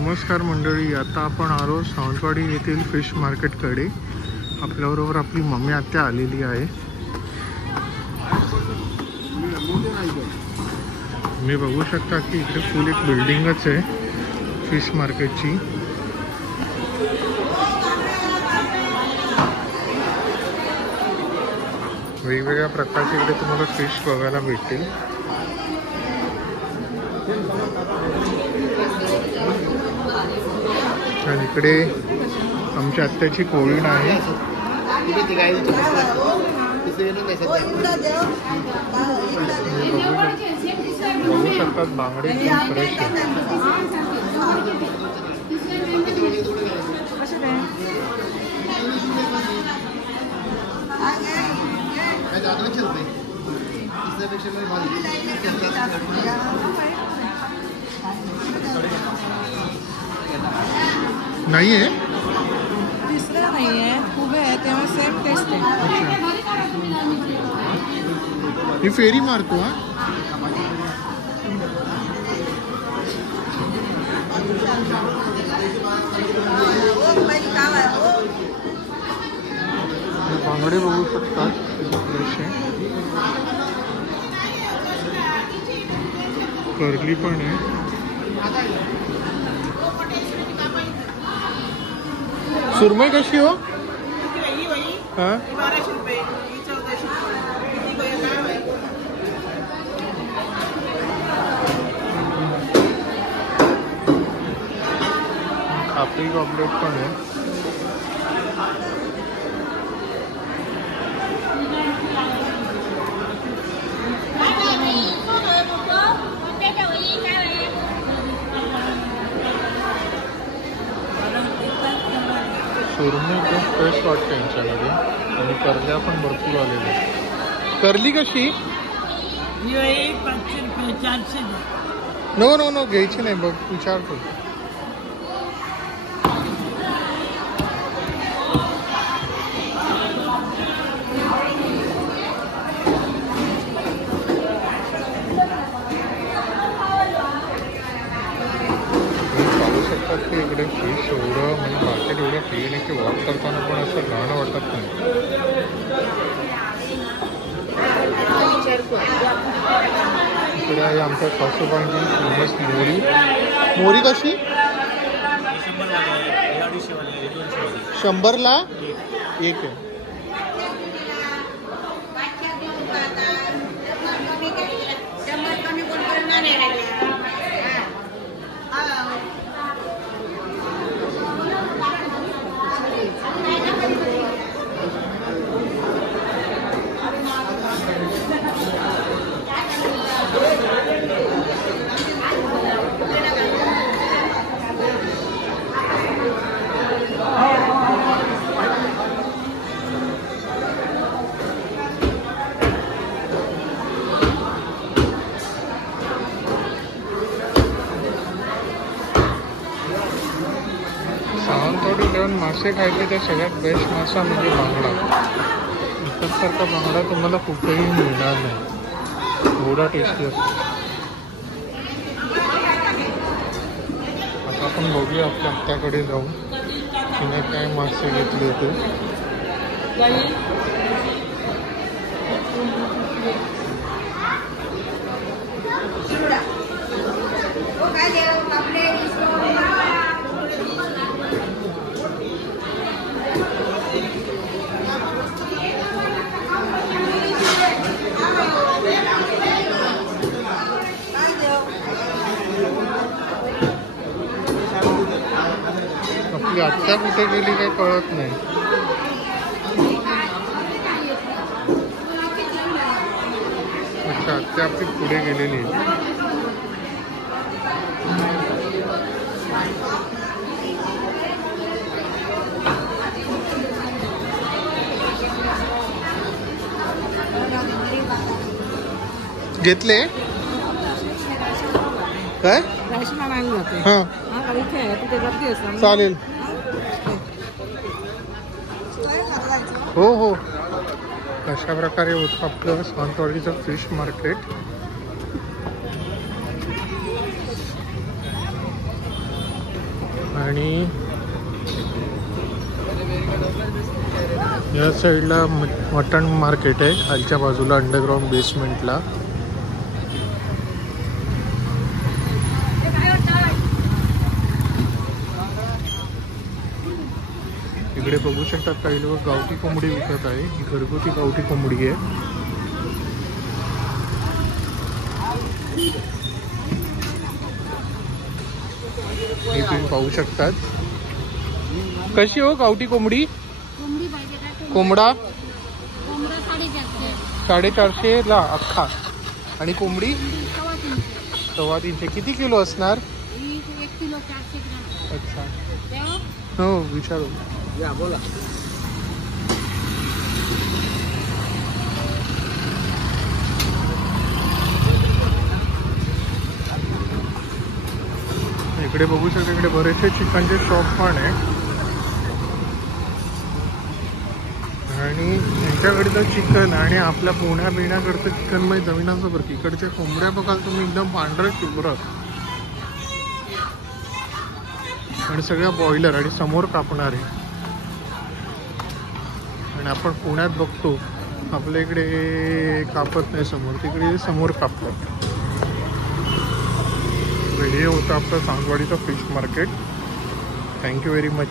नमस्कार मंडळी, आता आपण आलो सावंतवाडी येथील फिश मार्केटकडे. आपल्याबरोबर आपली मम्मी आत्या आलेली आहे. मी बघू शकता की इकडे फुल एक बिल्डिंगच आहे फिश मार्केटची. वेगवेगळ्या प्रकारचे इकडे तुम्हाला फिश बघायला भेटतील. आणि इकडे आमच्या आत्याची कोळीण आहे. बघू शकतात बांगडे एकदम फ्रेश आहे. नाही आहे, तिसरा नाही आहे, उभे आहे तेव्हा सेम टेस्ट आहे. ही फेरी मारतो हा. बांगडे बघू शकतात फ्रेश आहे. करली पण आहे. सुरमई कशी हो? हाँ, खापरी कॉम्प्लेट पण आहे. सुरमई एकदम फ्रेश वाटते यांच्याकडे. आणि करल्या पण भरपूर आलेल्या. करली कशी? 500 रुपये 400. नो नो नो, घ्यायची नाही बघ, विचारतो. की इकडे फिश एवढं म्हणजे मार्केट एवढं क्लीन आहे की वॉक करताना पण असं घाण वाटत नाही. इकडे आहे आमच्या सासूबाईंची फेमस मोरी. मोरी कशी? 100ला एक आहे. सावंतवाडी जेवण मासे खायचे तर सगळ्यात बेस्ट मासा म्हणजे बांगडा. इकडसारखा बांगडा तुम्हाला कुठेही मिळणार नाही, एवढा टेस्टी असतो. आता आपण बघूया आपल्या आत्याकडे जाऊ, तिने काय मासे घेतले होते. आपली आत्या कुठे गेली काही कळत नाही. अच्छा, आत्या आपली पुढे गेलेली. घेतले काय? हां, चालेल. हो हो, अशा प्रकारे होतं आपलं सावंतवाडीचं फिश मार्केट. आणि या साईडला मटण मार्केट आहे खालच्या बाजूला अंडरग्राऊंड बेसमेंटला. इकडे बघू शकतात काही लोक गावठी कोंबडी विकत आहे. ही घरगुती गावठी कोंबडी आहे. हे तुम्ही पाहू शकतात. कशी हो गावठी कोंबडी? कोंबडा 450 ला अख्खा. आणि कोंबडी 3.25. किती किलो असणार? 1 किलो 400 ग्राम. अच्छा हो विचारू. या बोला. इकडे बघू शकता इकडे बरेचसे चिकनचे शॉप पण आहे. आणि यांच्याकडचं चिकन आणि आपल्या पुण्या बिण्याकडचं चिकन मध्ये जमीनाचं फरक. इकडच्या कोंबड्या बघाल तुम्ही एकदम पांढरं शुभ्र आणि सगळ्या बॉयलर आणि समोर कापणार आहे. आणि आपण पुण्यात बघतो आपल्या इकडे कापत नाही समोर, तिकडे समोर कापतात. हे होतं आपलं सावंतवाडीचं fish market. Thank you very much.